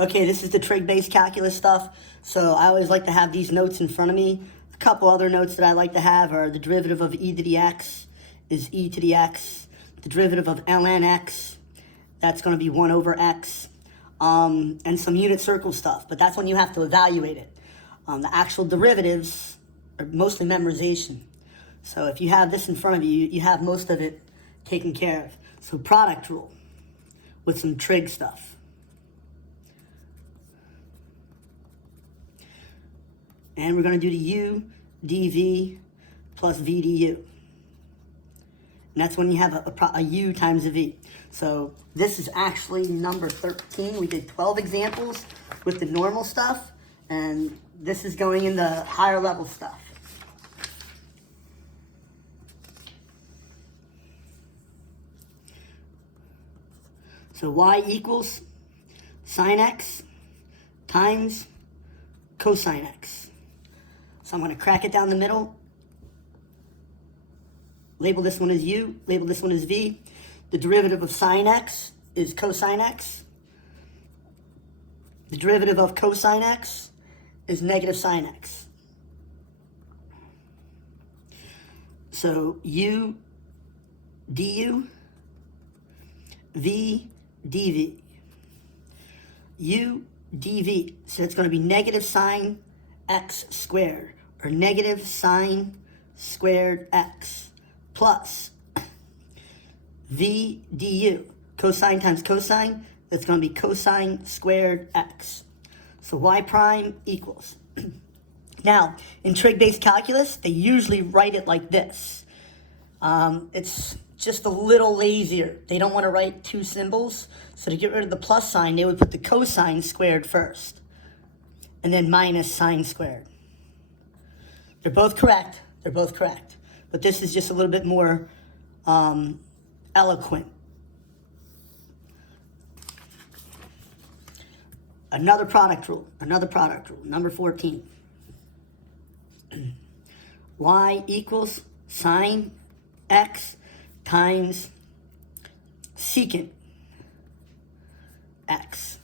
Okay, this is the trig-based calculus stuff. So I always like to have these notes in front of me. A couple other notes that I like to have are the derivative of e to the x is e to the x. The derivative of ln x, that's going to be 1 over x. And some unit circle stuff, but that's when you have to evaluate it. The actual derivatives are mostly memorization. So if you have this in front of you, you have most of it taken care of. So product rule with some trig stuff. And we're going to do the u dv plus v du. And that's when you have a u times a v. So this is actually number 13. We did 12 examples with the normal stuff. And this is going in the higher level stuff. So y equals sine x times cosine x. So I'm going to crack it down the middle. Label this one as u, label this one as v. The derivative of sine x is cosine x. The derivative of cosine x is negative sine x. So u du, v dv. U dv, so it's going to be negative sine x squared, or negative sine squared x, plus v du. Cosine times cosine, that's going to be cosine squared x. So y prime equals. Now, in trig-based calculus, they usually write it like this. It's just a little lazier. They don't want to write two symbols. So to get rid of the plus sign, they would put the cosine squared first. And then minus sine squared. They're both correct. They're both correct. But this is just a little bit more eloquent. Another product rule, number 14. Y equals sine x times secant x.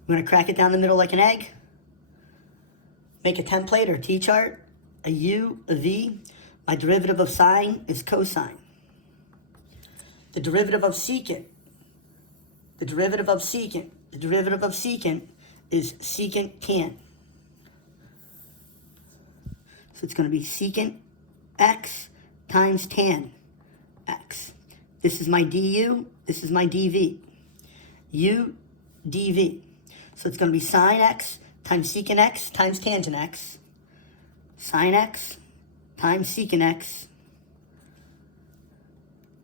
I'm going to crack it down the middle like an egg. Make a template or t-chart, a u, a v. My derivative of sine is cosine. The derivative of secant, the derivative of secant is secant tan. So it's going to be secant x times tan x. This is my du, this is my dv. U dv. So it's going to be sine x times secant x times tangent x. Sine x times secant x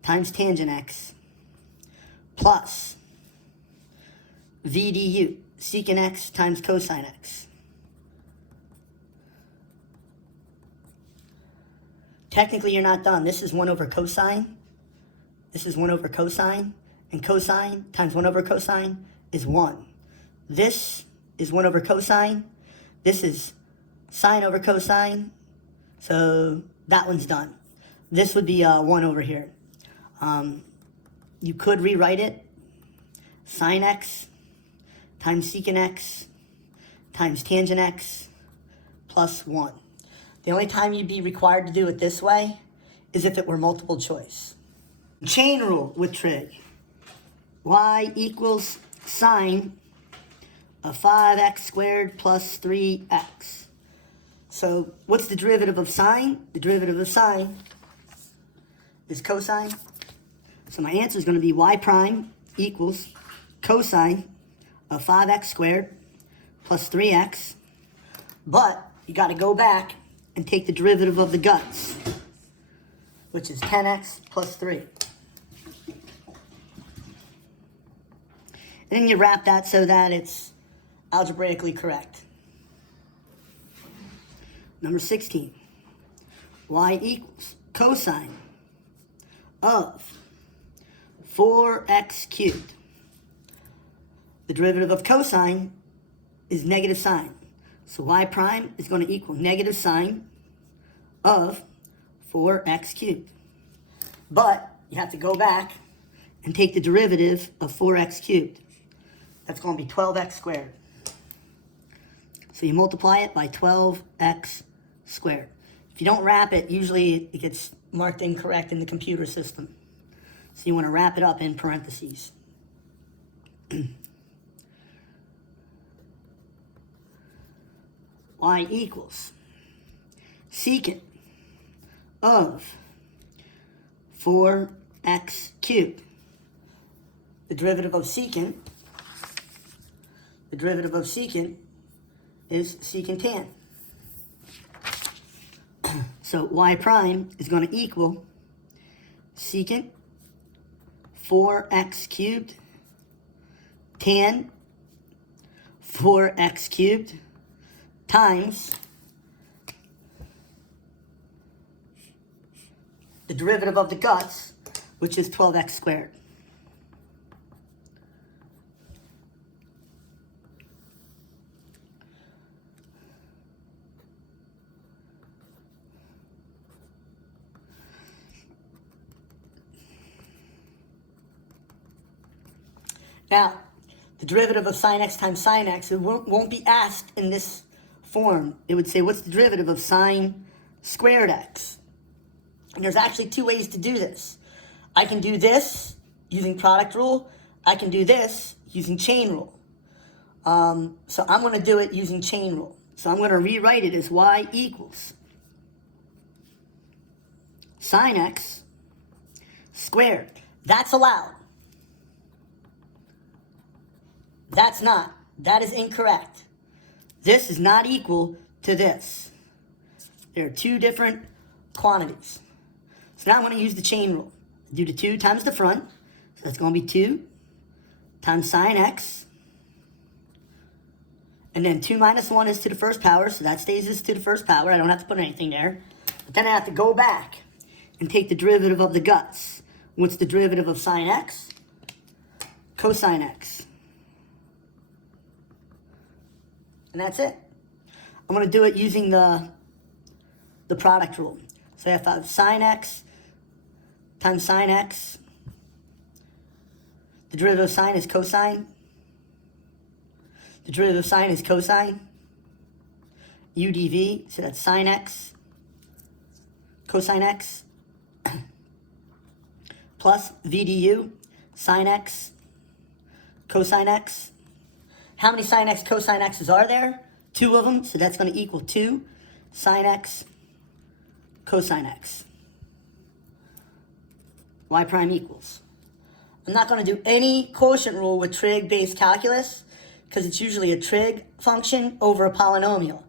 times tangent x plus v du, secant x times cosine x. Technically, you're not done. This is 1 over cosine. This is 1 over cosine. And cosine times 1 over cosine is 1. This is 1 over cosine. This is sine over cosine. So that one's done. This would be 1 over here. You could rewrite it. Sine x times secant x times tangent x plus 1. The only time you'd be required to do it this way is if it were multiple choice. Chain rule with trig. Y equals sine of 5x squared plus 3x. So what's the derivative of sine? The derivative of sine is cosine. So my answer is going to be y prime equals cosine of 5x squared plus 3x. But you got to go back and take the derivative of the guts, which is 10x plus 3. And then you wrap that so that it's algebraically correct. Number 16. Y equals cosine of 4x cubed. The derivative of cosine is negative sine. So y prime is going to equal negative sine of 4x cubed. But you have to go back and take the derivative of 4x cubed. That's going to be 12x squared. So you multiply it by 12x squared. If you don't wrap it, usually it gets marked incorrect in the computer system. So you want to wrap it up in parentheses. Y equals secant of 4x cubed. The derivative of secant is secant tan. So y prime is going to equal secant 4x cubed tan 4x cubed times the derivative of the guts, which is 12x squared. Now, the derivative of sine x times sine x, it won't be asked in this form. It would say, what's the derivative of sine squared x? And there's actually two ways to do this. I can do this using product rule. I can do this using chain rule. So I'm going to do it using chain rule. So I'm going to rewrite it as y equals sine x squared. That's allowed. That's not. That is incorrect. This is not equal to this. There are two different quantities. So now I'm going to use the chain rule. Do the 2 times the front. So that's going to be 2 times sine x. And then 2 minus 1 is to the first power, so that stays as to the first power. I don't have to put anything there. But then I have to go back and take the derivative of the guts. What's the derivative of sine x? Cosine x. And that's it. I'm going to do it using the product rule. So if I have sine x times sine x, the derivative of sine is cosine. The derivative of sine is cosine. U dv, so that's sine x, cosine x, plus v du, sine x, cosine x. How many sine x, cosine x's are there? 2 of them, so that's going to equal 2 sine x, cosine x. Y prime equals. I'm not going to do any quotient rule with trig-based calculus because it's usually a trig function over a polynomial.